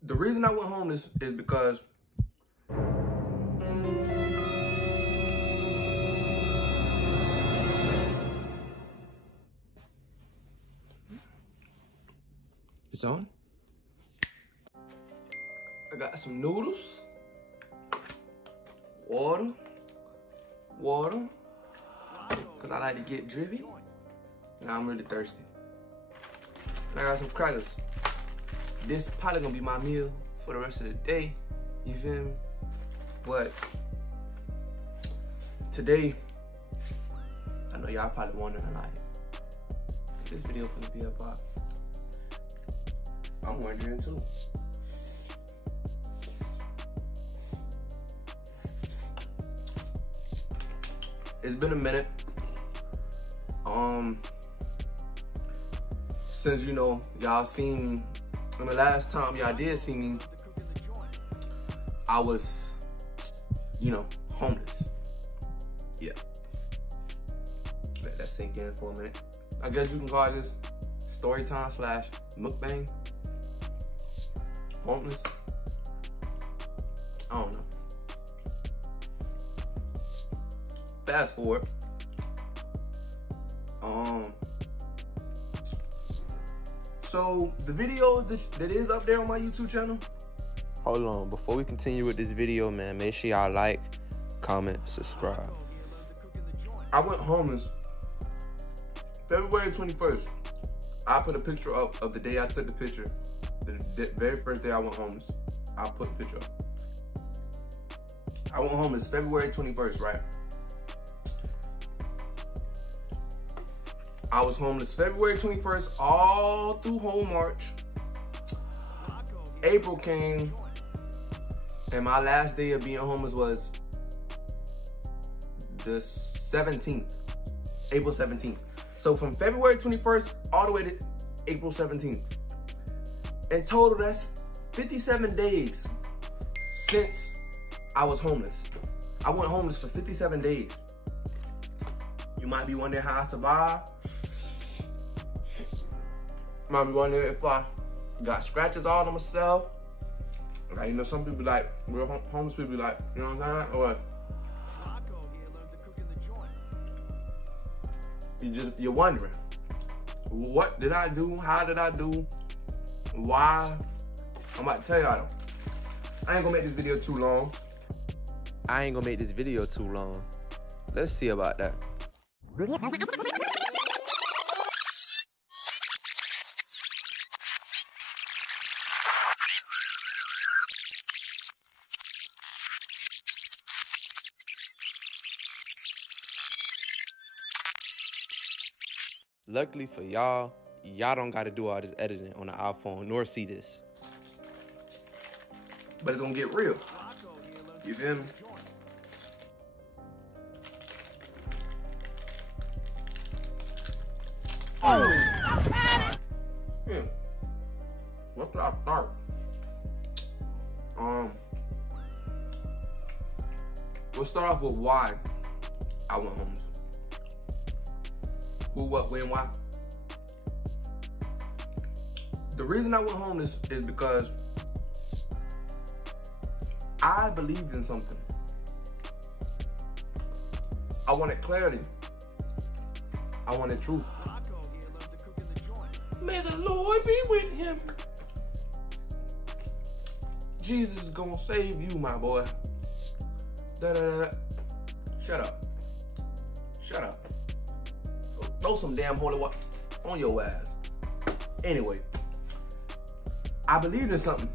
The reason I went homeless is because it's on. I got some noodles, water, because I like to get drippy. Now I'm really thirsty. And I got some crackers. This probably gonna be my meal for the rest of the day. You feel me? But today, I know y'all probably wondering like, what this video gonna be about? I'm wondering too. It's been a minute. Since you know y'all seen me, and the last time y'all did see me, I was, you know, homeless. Yeah. Let that sink in for a minute. I guess you can call this story time / mukbang. Homeless. I don't know. Fast forward. So the video that is up there on my YouTube channel. Hold on, before we continue with this video, man, make sure y'all like, comment, subscribe. I went homeless February 21st. I put a picture up of the day I took the picture. The very first day I went homeless. I put the picture up. I went homeless February 21st, right? I was homeless February 21st all through whole March. April came, and my last day of being homeless was the 17th, April 17th. So from February 21st all the way to April 17th. In total, that's 57 days since I was homeless. I went homeless for 57 days. You might be wondering how I survived. You might be wondering if I got scratches all on myself. Like, you know, some people like, real homeless people like, you know what I'm saying? Or you're wondering, what did I do? How did I do? Why? I'm about to tell y'all though. I ain't gonna make this video too long. Let's see about that. Luckily for y'all, y'all don't gotta do all this editing on the iPhone nor see this. But it's gonna get real. You feel me? Oh! Yeah. Where should I start? We'll start off with why I went homeless. Who, what, when, why? The reason I went homeless is because I believed in something. I wanted clarity. I wanted truth. May the Lord be with him. Jesus is gonna save you, my boy. Da-da-da-da. Shut up. Shut up. Throw some damn holy water on your ass. Anyway, I believed in something.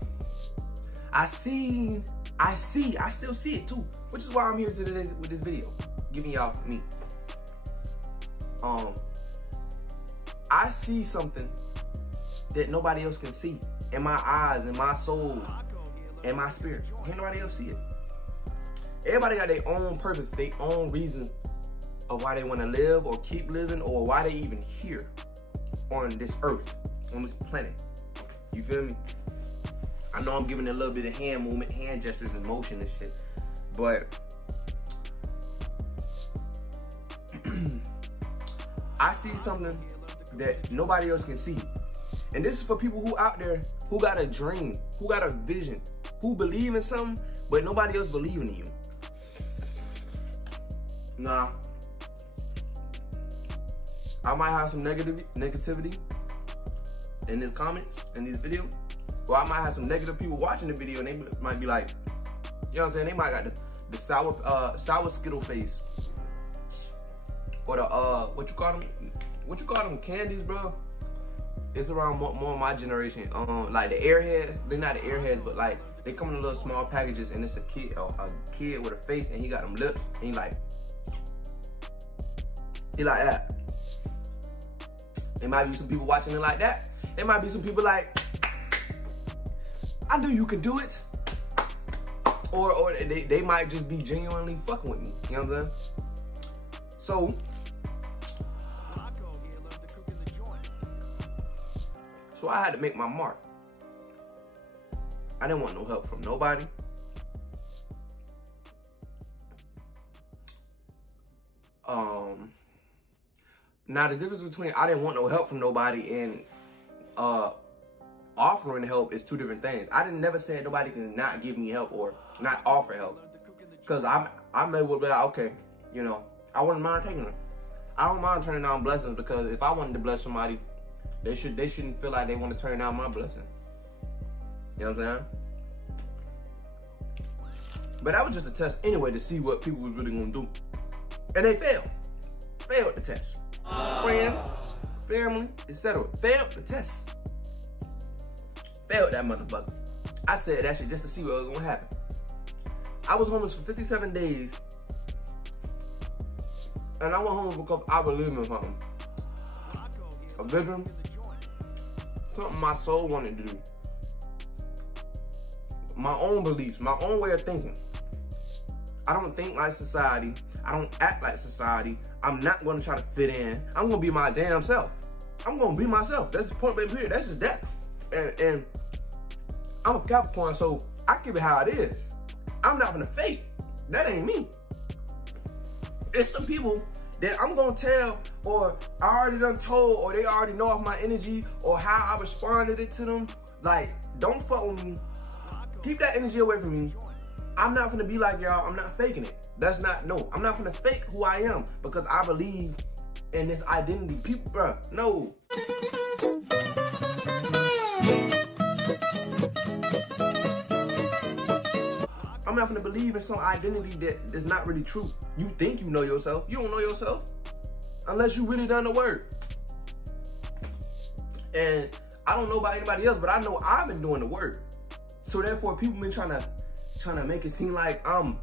I still see it too, which is why I'm here today with this video, giving y'all me. I see something that nobody else can see in my eyes, in my soul, in my spirit. Can't nobody else see it. Everybody got their own purpose, their own reason of why they want to live or keep living, or why they even here on this earth, on this planet. You feel me? I know I'm giving a little bit of hand movement, hand gestures and motion and shit, but I see something that nobody else can see. And this is for people who out there who got a dream, who got a vision, who believe in something, but nobody else believing in you. Nah. I might have some negativity in these comments, in these videos. Or I might have some negative people watching the video and they might be like, you know what I'm saying? They might got the sour Skittle face. Or the, what you call them candies, bro? It's around more my generation. Like the Airheads, they're not the Airheads, but like, they come in little small packages and it's a kid with a face and he got them lips and he like that. There might be some people watching it like that. There might be some people like, I knew you could do it. Or they might just be genuinely fucking with me. You know what I'm saying? So I had to make my mark. I didn't want no help from nobody. Now the difference between I didn't want no help from nobody and offering help is two different things. I didn't never say nobody can not give me help or not offer help. Cause I may well be like, okay, you know, I wouldn't mind taking it. I don't mind turning down blessings because if I wanted to bless somebody, they shouldn't feel like they want to turn down my blessing. You know what I'm saying? But that was just a test anyway to see what people was really gonna do. And they failed. Failed the test. Friends, family, etc. Failed the test. Failed that motherfucker. I said that shit just to see what was gonna happen. I was homeless for 57 days. And I went home because I believed in something. A vision. Something my soul wanted to do. My own beliefs, my own way of thinking. I don't think like society. I don't act like society. I'm not gonna try to fit in. I'm gonna be my damn self. I'm gonna be myself. That's the point, baby. That's just that. And I'm a Capricorn, so I keep it how it is. I'm not gonna fake. That ain't me. There's some people that I'm gonna tell, or I already done told, or they already know of my energy, or how I responded it to them. Like, don't fuck with me. Keep that energy away from me. I'm not gonna be like y'all. I'm not faking it. That's not, no. I'm not gonna fake who I am because I believe in this identity. People, bruh, no. I'm not gonna believe in some identity that is not really true. You think you know yourself. You don't know yourself unless you really done the work. And I don't know about anybody else, but I know I've been doing the work. So therefore, people been trying to make it seem like I'm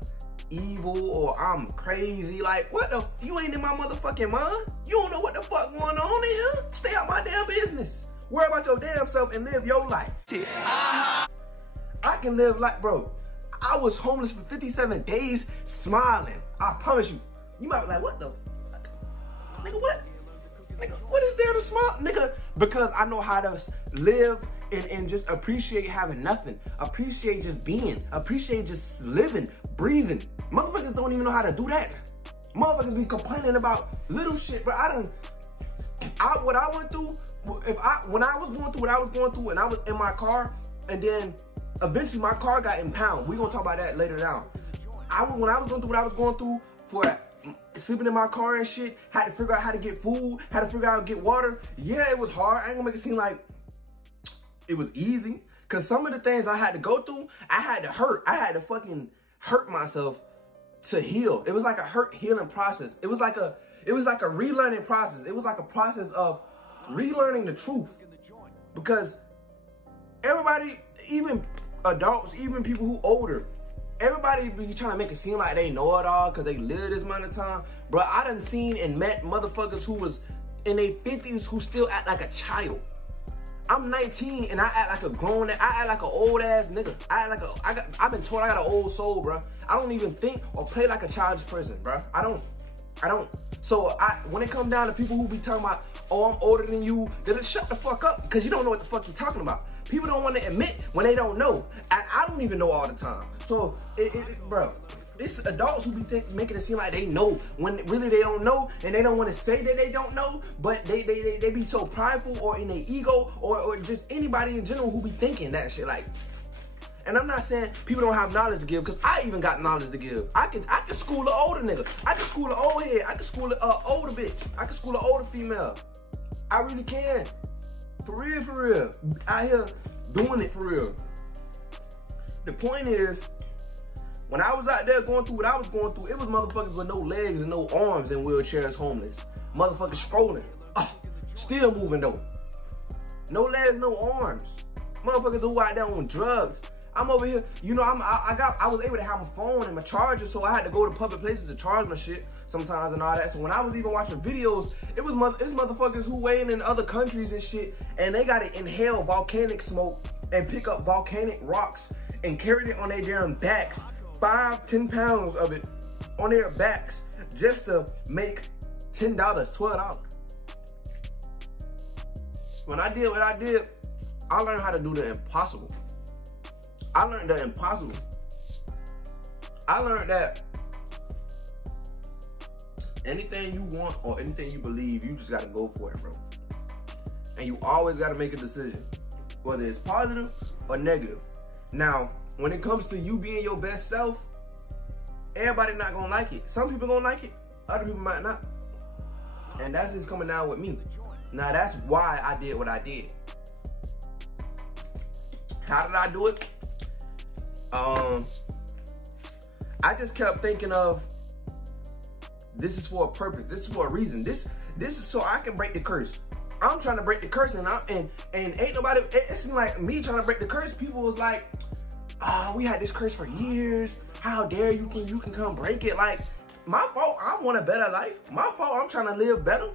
evil or I'm crazy. Like, what the? You ain't in my motherfucking mind. You don't know what the fuck going on in here. Stay out my damn business. Worry about your damn self and live your life. I can live like, bro. I was homeless for 57 days smiling. I promise you. You might be like, what the fuck? Nigga, what? Nigga, what is there to smile? Nigga, because I know how to live and just appreciate having nothing. Appreciate just being. Appreciate just living, breathing. Motherfuckers don't even know how to do that. Motherfuckers be complaining about little shit, but what I went through, when I was going through what I was going through and I was in my car, and then eventually my car got impounded. We're gonna talk about that later down. When I was going through what I was going through for sleeping in my car and shit, had to figure out how to get food, had to figure out how to get water. Yeah, it was hard. I ain't gonna make it seem like it was easy. Cause some of the things I had to go through, I had to hurt. I had to fucking hurt myself to heal. It was like a hurt healing process. It was like a relearning process. It was like a process of relearning the truth. Because everybody, even adults, even people who older, everybody be trying to make it seem like they know it all because they live this amount of time. Bro, I done seen and met motherfuckers who was in their 50s who still act like a child. I'm 19 and I act like a grown, I act like an old ass nigga. I've been told I got an old soul, bro. I don't even think or play like a childish person, bro. I don't. So when it comes down to people who be talking about, oh, I'm older than you, then just shut the fuck up because you don't know what the fuck you're talking about. People don't want to admit when they don't know. And I don't even know all the time. So, bro, it's adults who be making it seem like they know when really they don't know, and they don't want to say that they don't know, but they be so prideful or in their ego or just anybody in general who be thinking that shit. Like, and I'm not saying people don't have knowledge to give, because I even got knowledge to give. I can school an older nigga. I can school an old head. I can school an older bitch. I can school an older female. I really can. For real. Out here doing it for real. The point is, when I was out there going through what I was going through, it was motherfuckers with no legs and no arms in wheelchairs, homeless. Motherfuckers scrolling. Still moving though. No legs, no arms. Motherfuckers who out there on drugs. I'm over here, you know, I was able to have my phone and my charger, so I had to go to public places to charge my shit sometimes and all that. So when I was even watching videos, it's motherfuckers who waiting in other countries and shit, and they gotta inhale volcanic smoke and pick up volcanic rocks and carry it on their damn backs, 5-10 pounds of it on their backs, just to make $10, $12. When I did what I did, I learned how to do the impossible. I learned the impossible. I learned that anything you want or anything you believe, you just gotta go for it, bro. And you always gotta make a decision, whether it's positive or negative. Now, when it comes to you being your best self, everybody not gonna like it. Some people gonna like it, other people might not. And that's just coming down with me. Now, that's why I did what I did. How did I do it? I just kept thinking of, this is for a purpose. This is for a reason. This is so I can break the curse. I'm trying to break the curse, and ain't nobody. It seemed like me trying to break the curse. People was like, we had this curse for years. How dare you can come break it? Like, my fault. I want a better life. My fault. I'm trying to live better.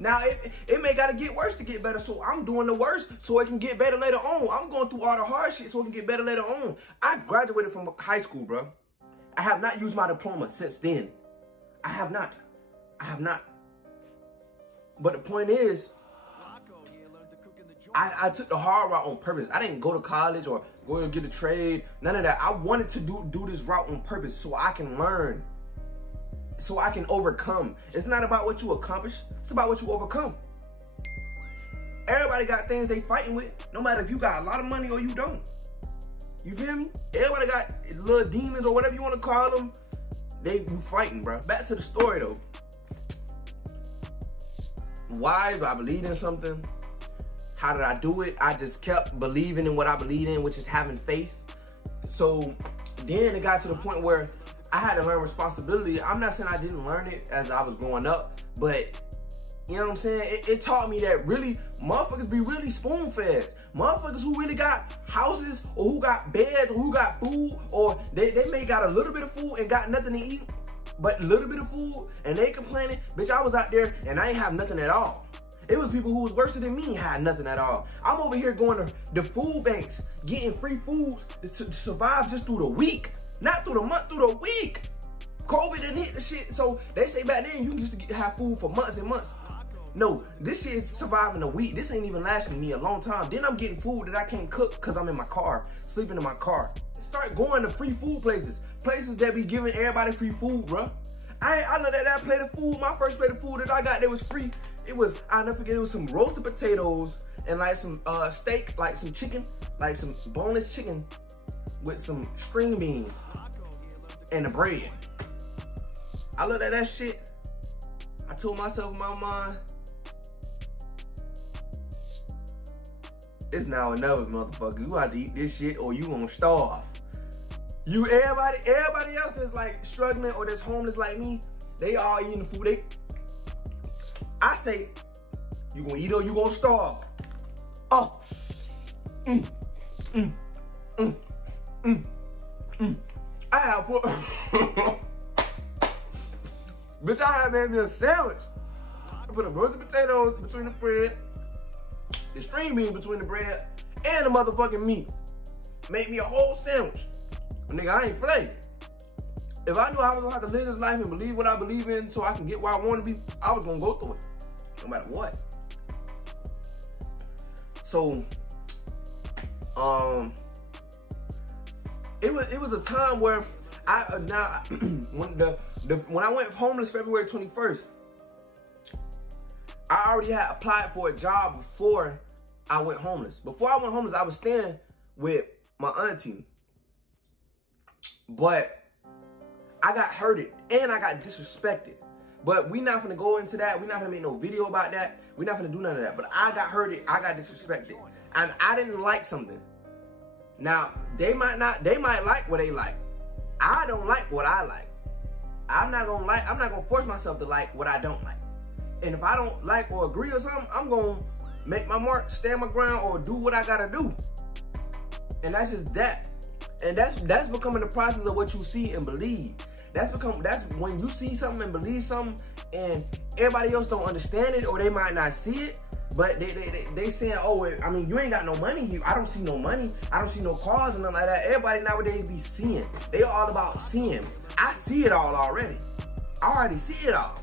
Now, it may gotta get worse to get better, so I'm doing the worst so it can get better later on. I'm going through all the hard shit so it can get better later on. I graduated from high school, bro. I have not used my diploma since then. I have not. But the point is, I took the hard route on purpose. I didn't go to college or go and get a trade, none of that. I wanted to do this route on purpose so I can learn, so I can overcome. It's not about what you accomplish, it's about what you overcome. Everybody got things they fighting with, no matter if you got a lot of money or you don't. You feel me? Everybody got little demons or whatever you want to call them. You fighting, bro. Back to the story though. Why do I believe in something? How did I do it? I just kept believing in what I believe in, which is having faith. So then it got to the point where I had to learn responsibility. I'm not saying I didn't learn it as I was growing up, but you know what I'm saying? It taught me that really, motherfuckers be really spoon-fed. Motherfuckers who really got houses, or who got beds, or who got food, or they may got a little bit of food and got nothing to eat, but a little bit of food, and they complaining. Bitch, I was out there and I ain't have nothing at all. It was people who was worse than me had nothing at all. I'm over here going to the food banks, getting free food to survive just through the week. Not through the month, through the week. COVID didn't hit the shit. So they say back then you can just have food for months and months. No, this shit is surviving a week. This ain't even lasting me a long time. Then I'm getting food that I can't cook because I'm in my car, sleeping in my car. Start going to free food places. Places that be giving everybody free food, bro. I know that plate of food, my first plate of food that I got that was free. It was, I'll never forget, it was some roasted potatoes and like some steak, like some chicken, like some boneless chicken with some string beans and the bread. I looked at that shit. I told myself in my mind, it's now or never, motherfucker. You have to eat this shit or you gonna starve. Everybody else that's like struggling or that's homeless like me, they all eating the food. I say, you gonna eat or you gonna starve. Oh. I have put, bitch, I have made me a sandwich. I put a roasted potatoes between the bread, the string beans between the bread, and the motherfucking meat. Made me a whole sandwich. Nigga, I ain't play. If I knew I was gonna have to live this life and believe what I believe in so I can get where I want to be, I was gonna go through it, no matter what. So, it was a time where When I went homeless February 21st, I already had applied for a job before I went homeless. Before I went homeless, I was staying with my auntie. But I got hurted and I got disrespected. But we not gonna go into that. We not gonna make no video about that. We not gonna do none of that. But I got hurted, I got disrespected. And I didn't like something. Now, they might like what they like. I don't like what I like. I'm not gonna force myself to like what I don't like. And if I don't like or agree or something, I'm gonna make my mark, stand my ground, or do what I gotta do. And that's just that. And that's becoming the process of what you see and believe. That's when you see something and believe something and everybody else don't understand it or they might not see it, but they saying, oh, I mean, you ain't got no money. I don't see no money. I don't see no cars and nothing like that. Everybody nowadays be seeing. They all about seeing. I see it all already. I already see it all.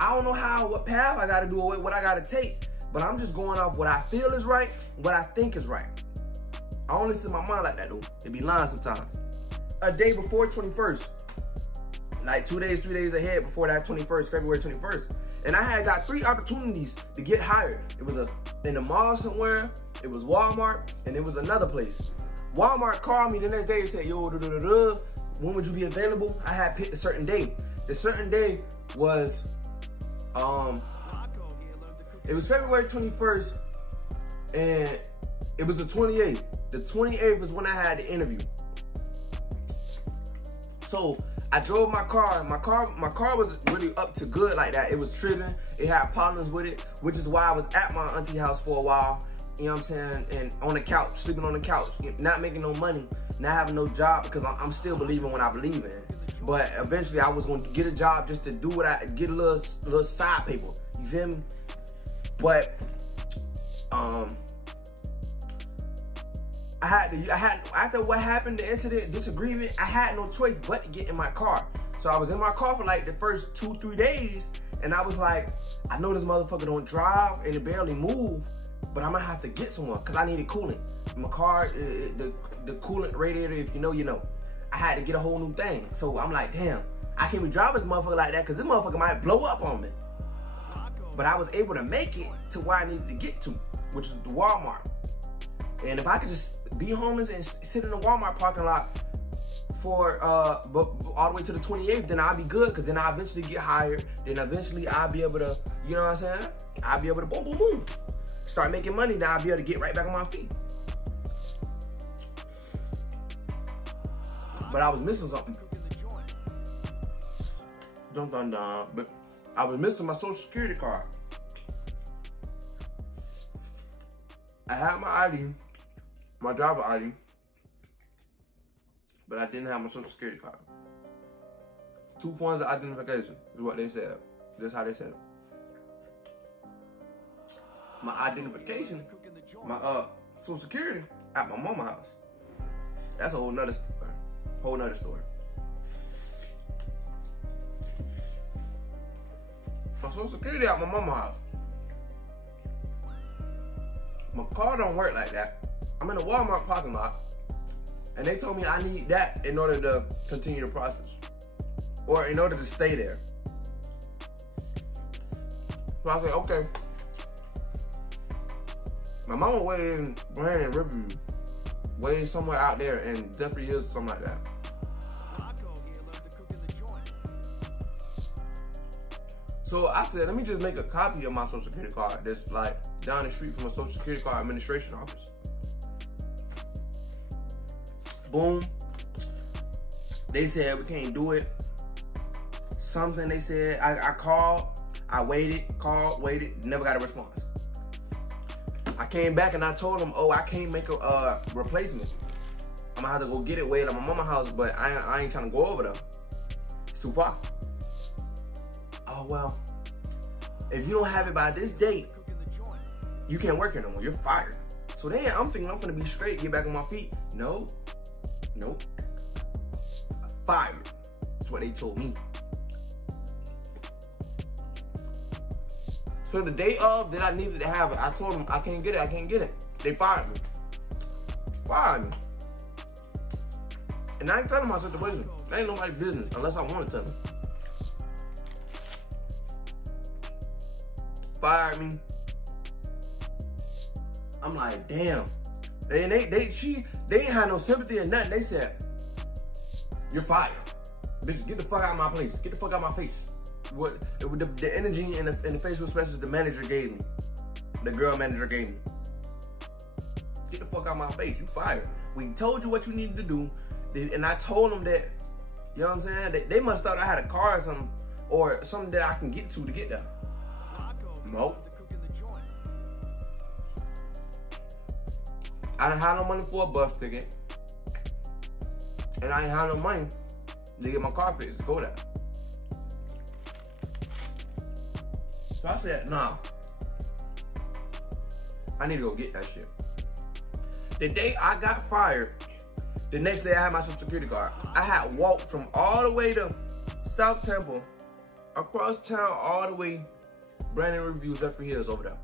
I don't know what path I gotta do or what I gotta take, but I'm just going off what I feel is right, what I think is right. I don't listen to my mind like that though. It be lying sometimes. A day before 21st, like 2 days, 3 days ahead before that 21st, February 21st. And I had got 3 opportunities to get hired. It was in the mall somewhere, it was Walmart, and it was another place. Walmart called me the next day and said, yo, when would you be available? I had picked a certain day. The certain day was, it was February 21st, and it was the 28th. The 28th was when I had the interview. So I drove my car. My car was really up to good like that. It was tripping. It had problems with it, which is why I was at my auntie house for a while. You know what I'm saying? And on the couch, sleeping on the couch, not making no money, not having no job because I'm still believing what I believe in. But eventually I was going to get a job just to do get a little side paper. You feel me? But I had after what happened, the incident, disagreement, I had no choice but to get in my car. So I was in my car for like the first 2-3 days, and I was like, I know this motherfucker don't drive and it barely move, but I'm gonna have to get someone because I needed coolant. My car, the coolant radiator, if you know, you know. I had to get a whole new thing. So I'm like, damn, I can't be driving this motherfucker like that because this motherfucker might blow up on me. But I was able to make it to where I needed to get to, which is the Walmart. And if I could just be homeless and sit in the Walmart parking lot for all the way to the 28th, then I'll be good, because then I'll eventually get hired. Then eventually I'll be able to, you know what I'm saying? I'll be able to boom, boom, boom. Start making money, then I'll be able to get right back on my feet. But I was missing something. Dun, dun, dun. But I was missing my social security card. I had my ID, my driver ID, but I didn't have my social security card. 2 forms of identification is what they said. That's how they said it. My identification, my social security at my mama's house. That's a whole nother story. Whole nother story. My social security at my mama's house. My car don't work like that. I'm in a Walmart parking lot, and they told me I need that in order to continue the process, or in order to stay there. So I said, okay. My mama way in Brandon, Riverview, way somewhere out there in Jeffrey Hills, something like that. So I said, let me just make a copy of my social security card that's like down the street from a social security card administration office. Boom. They said we can't do it. Something they said, I called, I waited, called, waited, never got a response. I came back and I told them, oh, I can't make a replacement. I'm gonna have to go get it, wait at my mama's house, but I ain't trying to go over there. It's too far. Oh, well, if you don't have it by this date, you can't work here no more. You're fired. So then I'm thinking I'm gonna be straight, get back on my feet. No, nope. Fired. That's what they told me. So the day of that I needed to have it, I told them I can't get it, I can't get it. They fired me. Fired me. And I ain't telling my situation. That ain't nobody's business unless I want to tell them. Fired me. I'm like, damn. And they ain't had no sympathy or nothing. They said, you're fired. Bitch, get the fuck out of my place. Get the fuck out of my face. What the energy and the facial expressions the manager gave me. The girl manager gave me. Get the fuck out of my face. You fired. We told you what you needed to do. And I told them that, you know what I'm saying? They must thought I had a car or something that I can get to get there. Nope. I didn't have no money for a bus ticket. And I didn't have no money to get my car fixed to go there. So I said, nah. I need to go get that shit. The day I got fired, the next day I had my social security card. I had walked from all the way to South Temple, across town, all the way, Brandon Reviews, Zephyr Hills over there.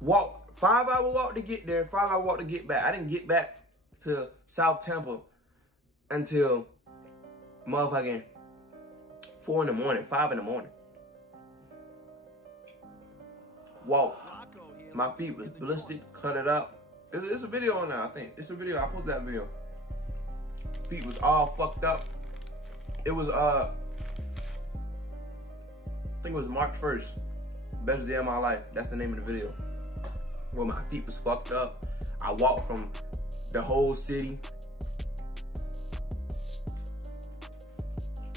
Walk, 5-hour walk to get there, 5-hour walk to get back. I didn't get back to South Temple until motherfucking 4 in the morning, 5 in the morning. Walk. My feet was blistered, cut it up. It's a video on there, I think. It's a video, I posted that video. Feet was all fucked up. It was, I think it was March 1st. Best day of my life. That's the name of the video. Where my feet was fucked up. I walked from the whole city.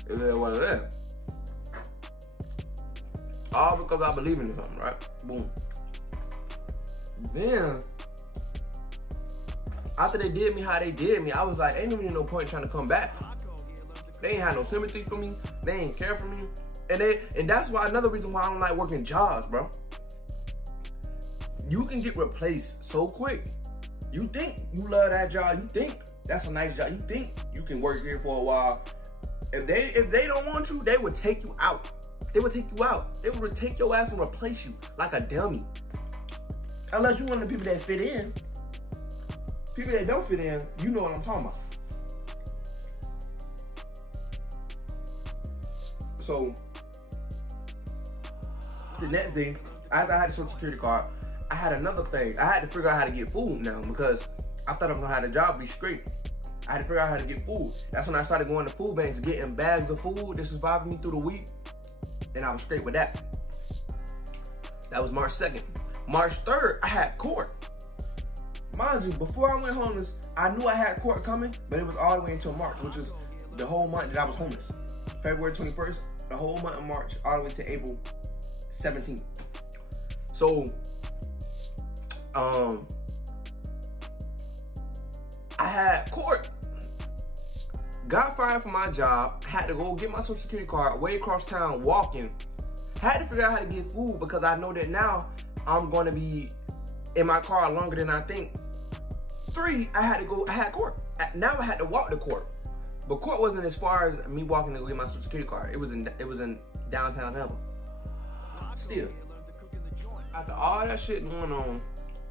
It is what it is. All because I believe in something, right? Boom. Then, after they did me how they did me, I was like, ain't even no point trying to come back. They ain't had no sympathy for me. They ain't care for me. And that's why another reason why I don't like working jobs, bro. You can get replaced so quick. You think you love that job. You think that's a nice job. You think you can work here for a while. If they don't want you, they would take you out. They would take you out. They would take your ass and replace you like a dummy. Unless you one of the people that fit in. People that don't fit in, you know what I'm talking about. So, the next day, after I had the social security card, I had another thing. I had to figure out how to get food now because I thought I was gonna have a job be straight. I had to figure out how to get food. That's when I started going to food banks, getting bags of food to survive me through the week. And I was straight with that. That was March 2nd. March 3rd, I had court. Mind you, before I went homeless, I knew I had court coming, but it was all the way until March, which is the whole month that I was homeless. February 21st, the whole month of March, all the way to April 17th. So, I had court. Got fired from my job, had to go get my social security card way across town walking. Had to figure out how to get food because I know that now I'm going to be in my car longer than I think. 3, I had court. Now I had to walk to court. But court wasn't as far as me walking to go get my social security card. It was in downtown Tampa. Still, after all that shit going on,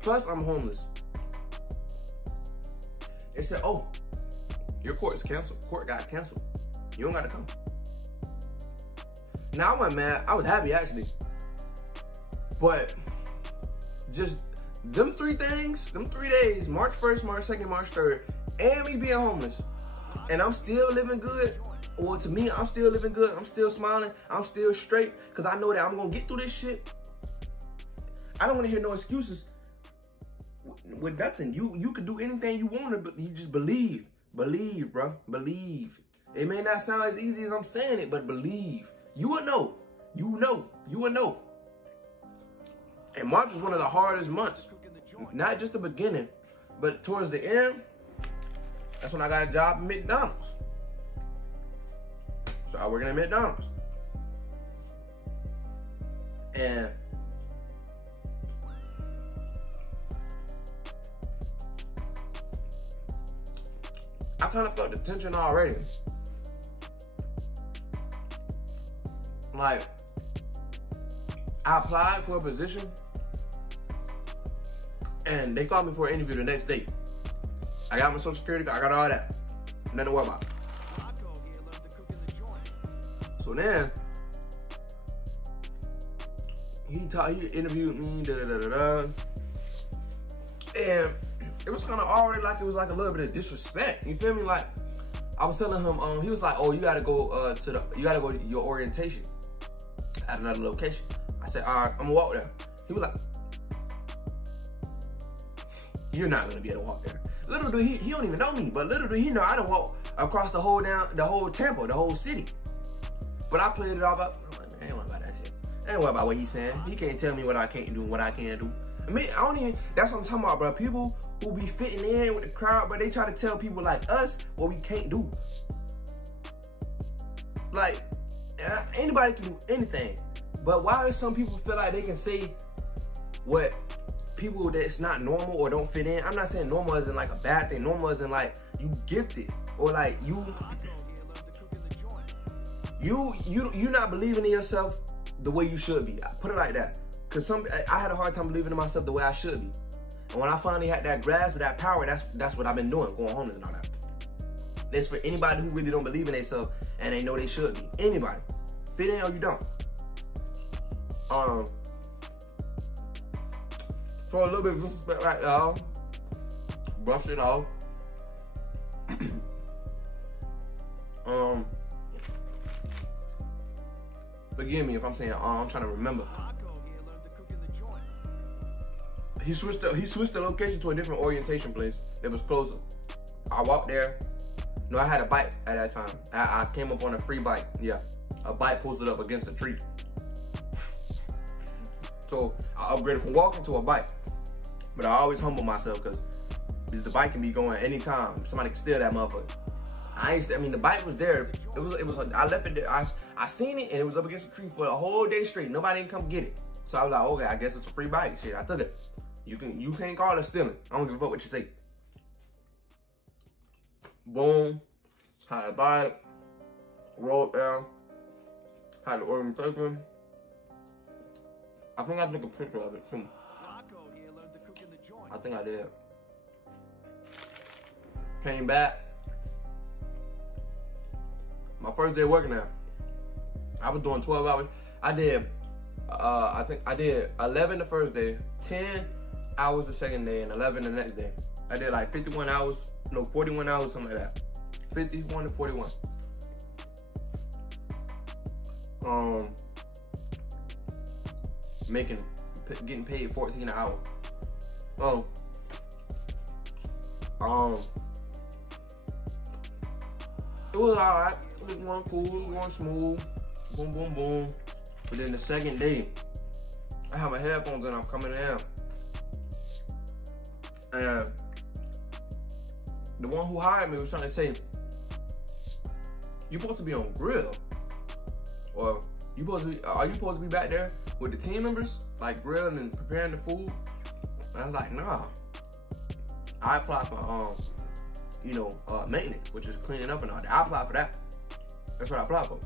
plus I'm homeless. They said, oh, your court is canceled. Court got canceled. You don't got to come. Now I wasn't mad. I was happy actually. But just them 3 things, them 3 days, March 1st, March 2nd, March 3rd, and me being homeless. And I'm still living good. Well, to me, I'm still living good. I'm still smiling. I'm still straight because I know that I'm going to get through this shit. I don't want to hear no excuses with nothing. You can do anything you want to, but you just believe. Believe, bro. Believe. It may not sound as easy as I'm saying it, but believe. You will know. You know. You will know. And March was one of the hardest months. Not just the beginning, but towards the end, that's when I got a job at McDonald's. So I working at McDonald's. And I kind of felt the tension already. Like, I applied for a position and they called me for an interview the next day. I got my social security card, I got all that. Nothing to worry about. So then, he interviewed me, and it was kind of already like it was like a little bit of disrespect. You feel me? Like I was telling him, he was like, "Oh, you gotta go to your orientation at another location." I said, "All right, I'm gonna walk there." He was like, "You're not gonna be able to walk there." Little dude, he don't even know me, but little dude, he know I done walk across the whole Tampa, the whole city. But I played it all up. I'm like, man, I ain't worried about that shit. I ain't worried about what he's saying. He can't tell me what I can't do and what I can do. I mean, I don't even, that's what I'm talking about, bro. People who be fitting in with the crowd, but they try to tell people like us what we can't do. Like, anybody can do anything. But why do some people feel like they can say what people that's not normal or don't fit in? I'm not saying normal isn't like a bad thing. Normal isn't like you gifted or like you not believing in yourself the way you should be. I put it like that. Cause I had a hard time believing in myself the way I should be. And when I finally had that grasp of that power, that's what I've been doing, going homeless and all that. That's for anybody who really don't believe in themselves and they know they should be. Anybody. Fit in or you don't. For a little bit of disrespect right now, brush it off. Forgive me if I'm saying I'm trying to remember. He switched the location to a different orientation place. It was closer. I walked there. No, I had a bike at that time. I came up on a free bike. Yeah, a bike posted up against a tree. So I upgraded from walking to a bike. But I always humble myself because the bike can be going anytime. Somebody can steal that motherfucker. I mean, the bike was there. It was. I left it there. I seen it and it was up against a tree for the whole day straight. Nobody didn't come get it. So I was like, okay, I guess it's a free bike. Shit, I took it. You can't call it stealing. I don't give a fuck what you say. Boom. Had a bike. Rolled down. Had the orientation. I think I took a picture of it too. I think I did. Came back. My first day working there. I was doing 12 hours. I think I did 11 the first day, 10 hours the second day, and 11 the next day. I did like 51 hours, no, 41 hours, something like that. 51 to 41. Getting paid 14 an hour. It was alright. It was going cool, it was going smooth. Boom, boom, boom. But then the second day, I have my headphones in, I'm coming in. And the one who hired me was trying to say, you're supposed to be on grill. Or are you supposed to be back there with the team members? Like grilling and preparing the food? And I was like, nah. I applied for maintenance, which is cleaning up and all that. I applied for that. That's what I applied for.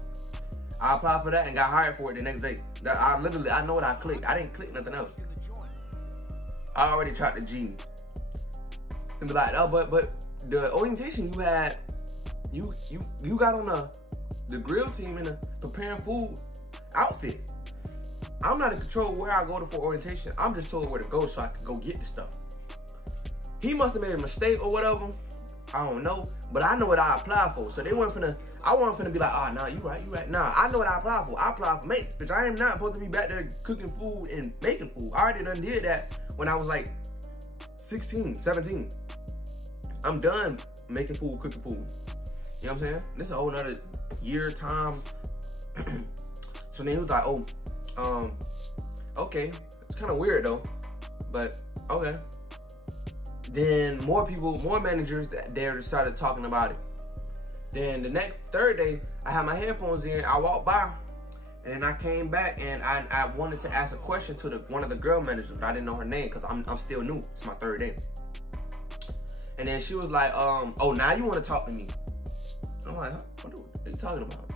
I applied for that and got hired for it the next day. I know what I clicked. I didn't click nothing else. I already tried to G. And be like, oh, but the orientation you had, you got on the grill team in the preparing food outfit. I'm not in control of where I go to for orientation. I'm just told where to go so I can go get the stuff. He must have made a mistake or whatever. I don't know, but I know what I applied for. So they weren't finna, I wasn't finna be like, oh, nah, you right. Nah, I know what I applied for. I applied for maintenance, bitch. I am not supposed to be back there cooking food and making food. I already done did that when I was like 16, 17. I'm done making food, cooking food. You know what I'm saying? This is a whole nother year time. So then he was like, oh, okay. It's kind of weird though, but okay. Then more managers there started talking about it. Then the third day, I had my headphones in, I walked by, and then I came back and I wanted to ask a question to one of the girl managers, but I didn't know her name because I'm still new. It's my third day. And then she was like, oh, now you want to talk to me. I'm like, what are you talking about?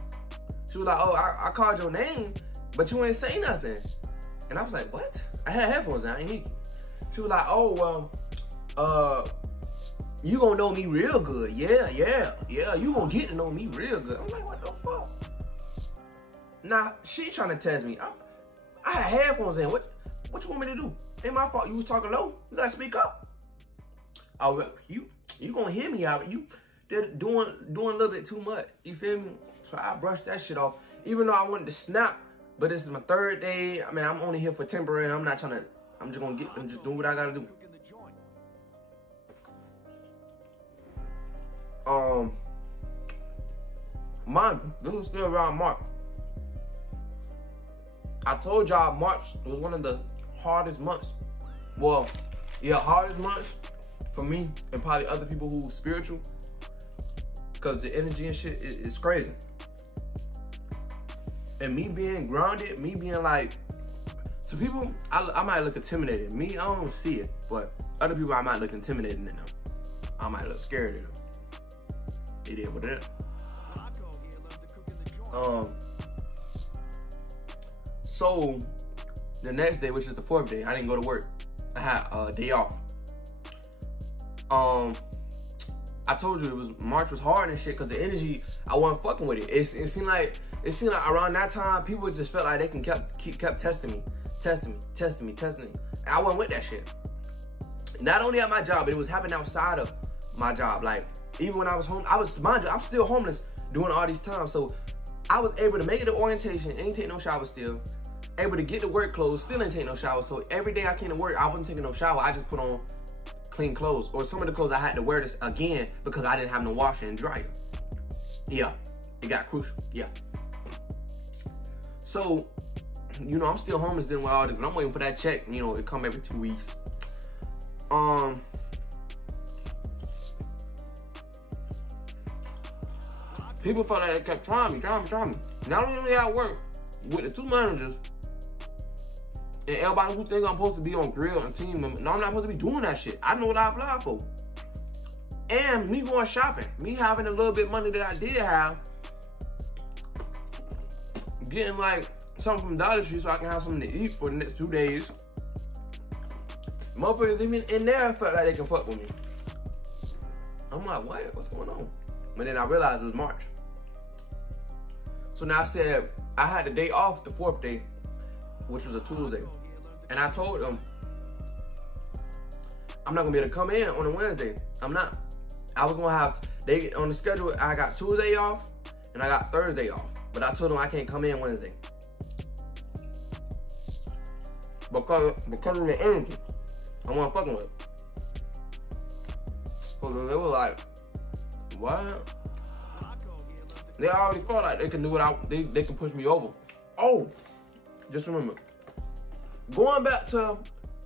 She was like, oh, I called your name, but you ain't say nothing. And I was like, what? I had headphones on, I ain't hear you. She was like, oh, well, you gonna know me real good. Yeah, you gonna get to know me real good. I'm like, what the fuck? Nah, she trying to test me. I had headphones in. What you want me to do? Ain't my fault. You was talking low. You gotta speak up. Oh, you gonna hear me out. You doing a little bit too much. You feel me? So I brushed that shit off. Even though I wanted to snap, but this is my 3rd day. I mean, I'm only here for temporary. I'm just doing what I gotta do. This is still around March. I told y'all March was one of the hardest months. Well, yeah, hardest months for me and probably other people who spiritual, because the energy and shit is crazy. And me being grounded, me being like, to people, I might look intimidated. Me, I don't see it, but other people, I might look intimidated in them. I might look scared of them. It is what it is. So the next day, which is the 4th day, I didn't go to work. I had a day off. I told you March was hard and shit because the energy, I wasn't fucking with it. It seemed like around that time people just felt like they can kept testing me. And I wasn't with that shit. Not only at my job, but it was happening outside of my job. Like even when I was home, mind you, I'm still homeless doing all these times. So I was able to make it to orientation, ain't take no shower still. Able to get to work clothes, still ain't take no shower. So every day I came to work, I wasn't taking no shower. I just put on clean clothes, or some of the clothes I had to wear this again because I didn't have no washer and dryer. Yeah, it got crucial. Yeah. So, you know, I'm still homeless doing all this, but I'm waiting for that check. You know, it come every 2 weeks. People felt like they kept trying me. Not only at work with the 2 managers and everybody who think I'm supposed to be on grill and team member. No, I'm not supposed to be doing that shit. I know what I applied for. And me going shopping, me having a little bit of money that I did have, getting like something from Dollar Tree so I can have something to eat for the next 2 days. Motherfuckers even in there felt like they can fuck with me. I'm like, what? What's going on? But then I realized it was March. So now I said I had the day off, the 4th day, which was a Tuesday. And I told them, I'm not gonna be able to come in on a Wednesday. I'm not. I was gonna have, on the schedule, I got Tuesday off and I got Thursday off. But I told them I can't come in Wednesday. Because of the energy I wasn't fucking with. So they were like, what? They already felt like they can do it. They can push me over. Oh, just remember, going back to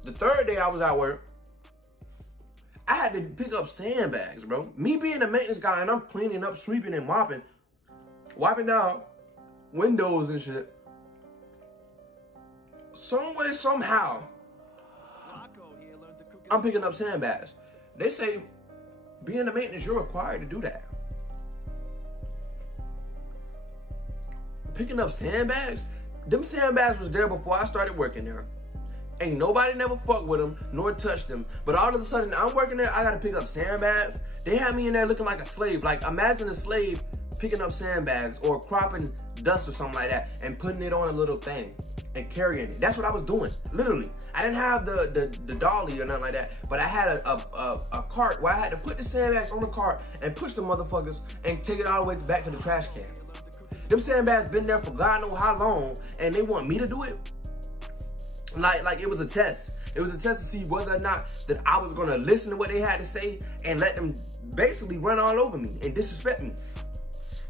the 3rd day I was at work, I had to pick up sandbags, bro. Me being a maintenance guy and I'm cleaning up, sweeping and mopping, wiping down windows and shit. Some way, somehow, I'm picking up sandbags. They say, being a maintenance, you're required to do that. Picking up sandbags? Them sandbags was there before I started working there. Ain't nobody never fucked with them, nor touched them. But all of a sudden, I'm working there, I gotta pick up sandbags. They had me in there looking like a slave. Like, imagine a slave picking up sandbags or cropping dust or something like that and putting it on a little thing and carrying it. That's what I was doing, literally. I didn't have the dolly or nothing like that, but I had a cart where I had to put the sandbags on the cart and push the motherfuckers and take it all the way back to the trash can. Them sandbags been there for God knows how long, and they want me to do it? Like it was a test. It was a test to see whether or not that I was gonna listen to what they had to say and let them basically run all over me and disrespect me.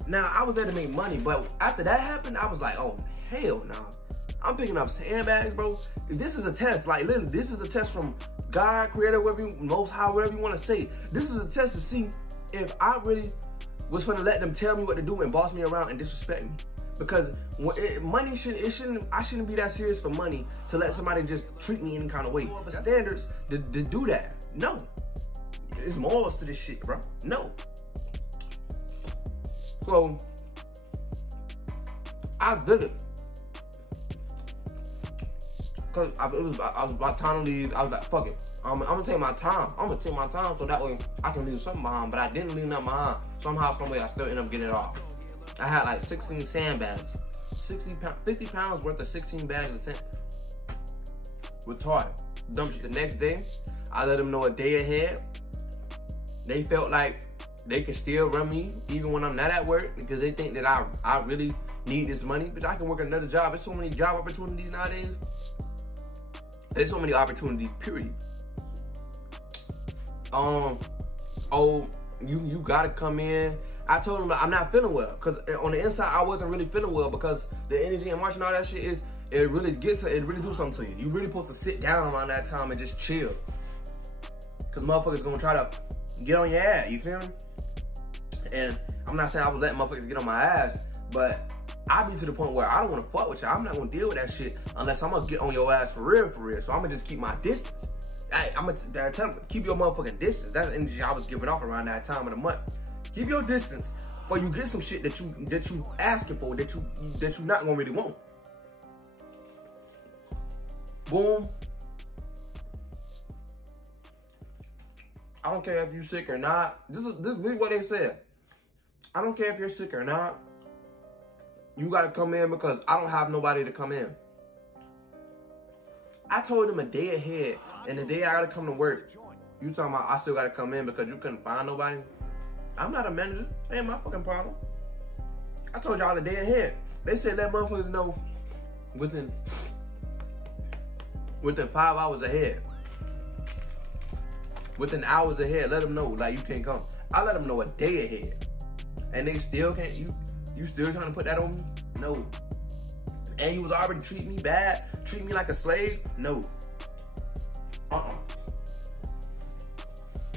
Now, I was there to make money, but after that happened, I was like, oh, hell no. I'm picking up sandbags, bro. This is a test. Like, literally, this is a test from God, Creator, whatever you, Most High, whatever you want to say. This is a test to see if I really was going to let them tell me what to do and boss me around and disrespect me. Because money I shouldn't be that serious for money to let somebody just treat me any kind of way. The standards to do that. No. There's morals to this shit, bro. No. So, I did it. Cause I was about time to leave. I was like, fuck it. I'm gonna take my time. I'm gonna take my time so that way I can leave something behind. But I didn't leave nothing behind. Somehow, some way, I still ended up getting it off. I had like 16 sandbags. 50 pounds worth of 16 bags of sand. Retarded. Dumped it the next day. I let them know a day ahead. They felt like they can still run me even when I'm not at work because they think that I really need this money. But I can work another job. There's so many job opportunities nowadays. There's so many opportunities, period. Oh, you gotta come in. I told them I'm not feeling well because on the inside I wasn't really feeling well because the energy and marching, all that shit it really do something to you. You really supposed to sit down around that time and just chill. Cause motherfuckers gonna try to get on your ass, you feel me? And I'm not saying I was letting motherfuckers get on my ass, but I be to the point where I don't wanna fuck with you. I'm not gonna deal with that shit unless I'm gonna get on your ass for real. So I'm gonna just keep my distance. I'm gonna tell them, keep your motherfucking distance. That's the energy I was giving off around that time of the month. Keep your distance, or you get some shit that you asking for that you not gonna really want. Boom. I don't care if you're sick or not. This is what they said. I don't care if you're sick or not. You gotta come in because I don't have nobody to come in. I told them a day ahead, and the day I gotta come to work, you talking about I still gotta come in because you couldn't find nobody? I'm not a manager. That ain't my fucking problem. I told y'all the day ahead. They said let motherfuckers know within 5 hours ahead. Within hours ahead, let them know like you can't come. I let them know a day ahead. And they still can't, you still trying to put that on me? No. And you was already treating me bad, treat me like a slave? No.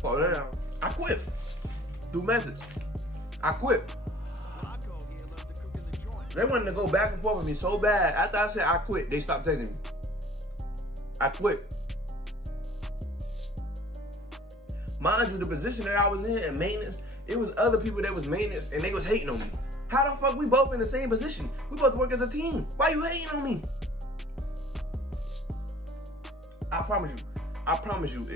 So then I quit. Through message. I quit. They wanted to go back and forth with me so bad. After I said I quit, they stopped texting me. I quit. Mind you, the position that I was in maintenance, it was other people that was maintenance and they was hating on me. How the fuck we both in the same position? We both work as a team. Why you hating on me? I promise you,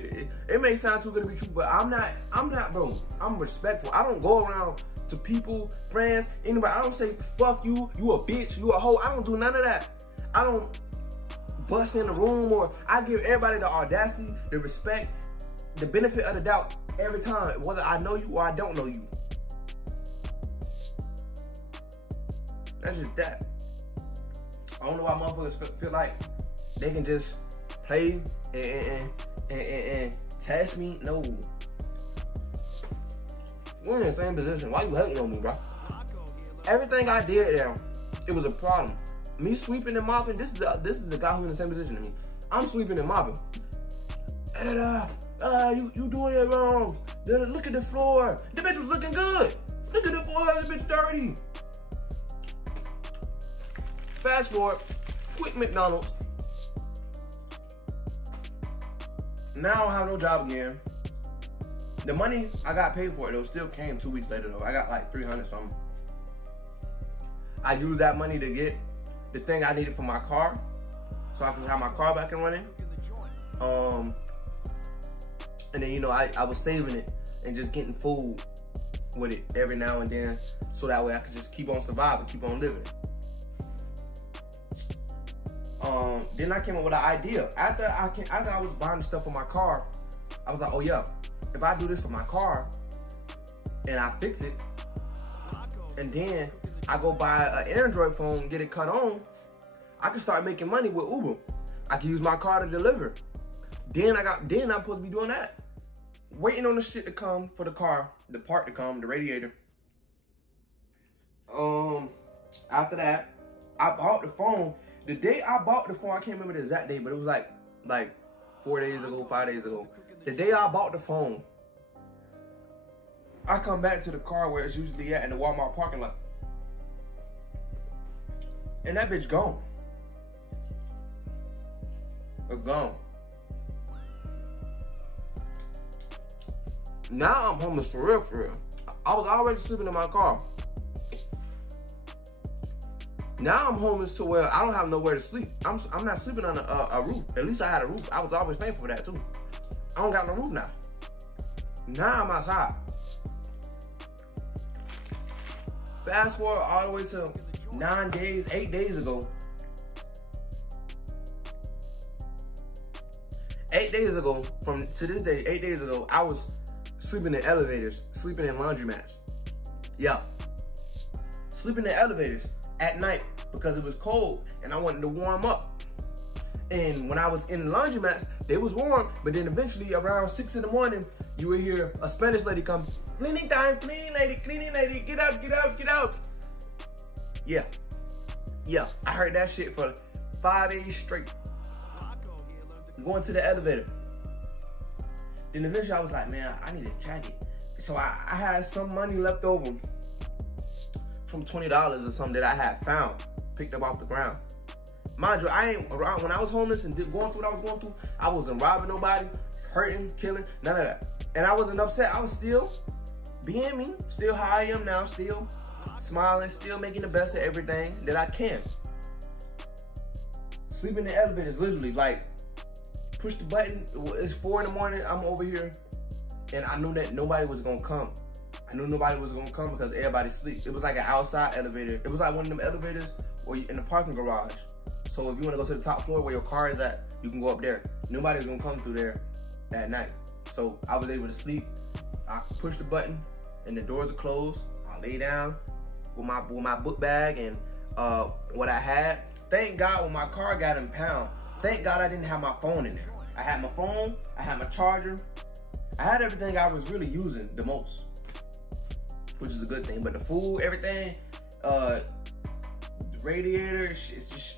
it may sound too good to be true, but I'm not, bro. I'm respectful. I don't go around to people, friends, anybody. I don't say, fuck you, you a bitch, you a hoe. I don't do none of that. I don't bust in the room, or I give everybody the audacity, the respect, the benefit of the doubt every time, whether I know you or I don't know you. That's just that. I don't know why motherfuckers feel like they can just play and test me. No. We're in the same position. Why you hating on me, bro? Everything I did there, it was a problem. Me sweeping and mopping, this is the guy who's in the same position to me. I'm sweeping and mopping. And you doing it wrong. Look at the floor. The bitch was looking good. Look at the floor, the bitch dirty. Fast forward, quit McDonald's. Now I don't have no job again. The money I got paid for it though still came 2 weeks later though. I got like 300 something. I used that money to get the thing I needed for my car, so I can have my car back and running. And then, you know, I was saving it and just getting food with it every now and then, so that way I could just keep on surviving, keep on living. Then I came up with an idea. After I was buying stuff for my car, I was like, oh yeah, if I do this for my car and I fix it, and then I go buy an Android phone, get it cut on, I can start making money with Uber. I can use my car to deliver. Then I'm supposed to be doing that. Waiting on the shit to come for the car, the part to come, the radiator. After that, I bought the phone. The day I bought the phone, I can't remember the exact date, but it was like 4 days ago, 5 days ago. The day I bought the phone, I come back to the car where it's usually at in the Walmart parking lot. And that bitch gone. It's gone. Now I'm homeless for real, for real. I was already sleeping in my car. Now I'm homeless to where I don't have nowhere to sleep. I'm not sleeping on a roof. At least I had a roof. I was always thankful for that too. I don't got no roof now. Now I'm outside. Fast forward all the way to 8 days ago. 8 days ago, from to this day, 8 days ago, I was sleeping in elevators, sleeping in laundromats. Yeah. Sleeping in elevators at night because it was cold and I wanted to warm up. And when I was in laundromats, they was warm, but then eventually around 6 in the morning, you would hear a Spanish lady come, cleaning time, cleaning lady, get up, get up, get out. Yeah. Yeah, I heard that shit for 5 days straight. Going to the elevator. Then eventually I was like, man, I need a jacket. So I had some money left over from $20 or something that I had found, picked up off the ground. Mind you, I ain't around when I was homeless and going through what I was going through. I wasn't robbing nobody, hurting, killing, none of that. And I wasn't upset. I was still being me, still how I am now, still smiling, still making the best of everything that I can. Sleeping in the elevators, literally, like, push the button, it's 4 in the morning, I'm over here, and I knew that nobody was gonna come. I knew nobody was gonna come because everybody sleep. It was like an outside elevator. It was like one of them elevators where you in the parking garage. So if you wanna go to the top floor where your car is at, you can go up there. Nobody's gonna come through there at night. So I was able to sleep. I pushed the button and the doors are closed. I lay down with my book bag and what I had. Thank God when my car got impounded, thank God I didn't have my phone in there. I had my phone, I had my charger, I had everything I was really using the most, which is a good thing. But the food, everything, the radiator,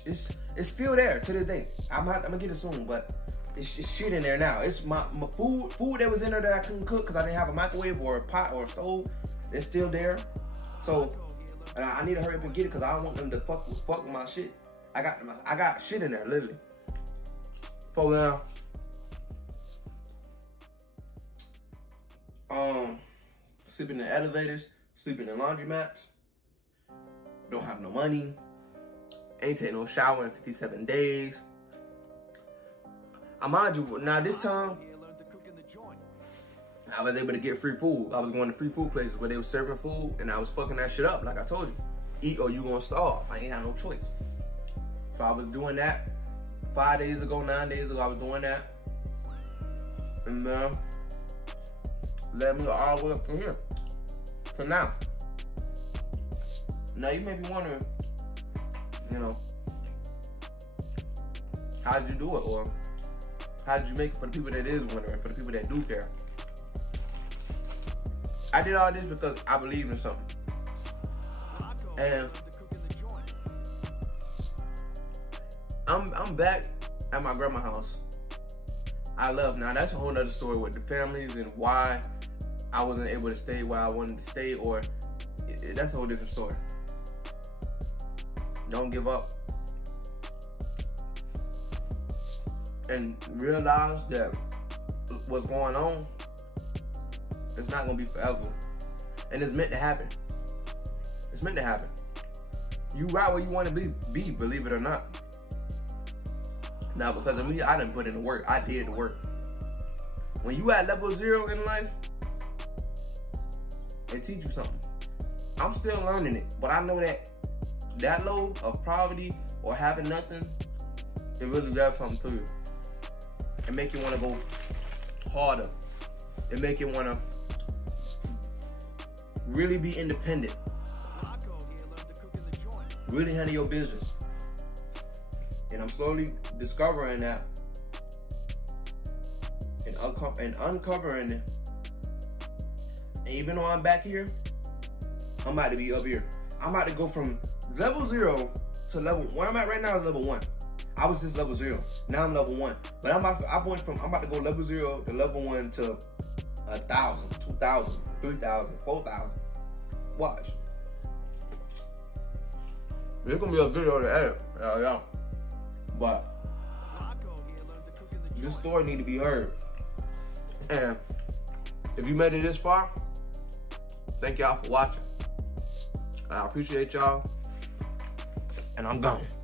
it's still there to this day. I'm gonna get it soon, but it's shit in there now. It's my food that was in there that I couldn't cook because I didn't have a microwave or a pot or a stove. It's still there. So I need to hurry up and get it because I don't want them to fuck with my shit. I got shit in there, literally. So now, sleeping in elevators, sleeping in laundromats, don't have no money, ain't taking no shower in 57 days. Mind you, now this time, I was able to get free food. I was going to free food places where they were serving food and I was fucking that shit up, like I told you. Eat or you gonna starve. I ain't had no choice. So I was doing that 5 days ago, 9 days ago, I was doing that. And led me all the way up to here, to now. Now you may be wondering, you know, how did you do it? Or how did you make it for the people that is wondering, for the people that do care? I did all this because I believe in something. And I'm back at my grandma's house. I love. Now that's a whole nother story with the families and why I wasn't able to stay where I wanted to stay, or that's a whole different story. Don't give up. And realize that what's going on, it's not gonna be forever. And it's meant to happen. It's meant to happen. You right where you wanna be, believe it or not. Now, because of me, I didn't put in the work. I did the work. When you at level 0 in life, it teach you something. I'm still learning it, but I know that low of poverty or having nothing, it really does something to you. It make you want to go harder. It make you want to really be independent. Really handle your business. And I'm slowly discovering that and uncovering it. And even though I'm back here, I'm about to be up here. I'm about to go from level 0 to level 1. I'm at right now is level 1. I was just level 0. Now I'm level 1. But I'm about to go level 0 to level 1 to 1,000, 2,000, 3,000, 4,000. Watch. It's gonna be a video to edit. Yeah. But this story need to be heard. And if you made it this far, thank y'all for watching. I appreciate y'all. And and I'm gone.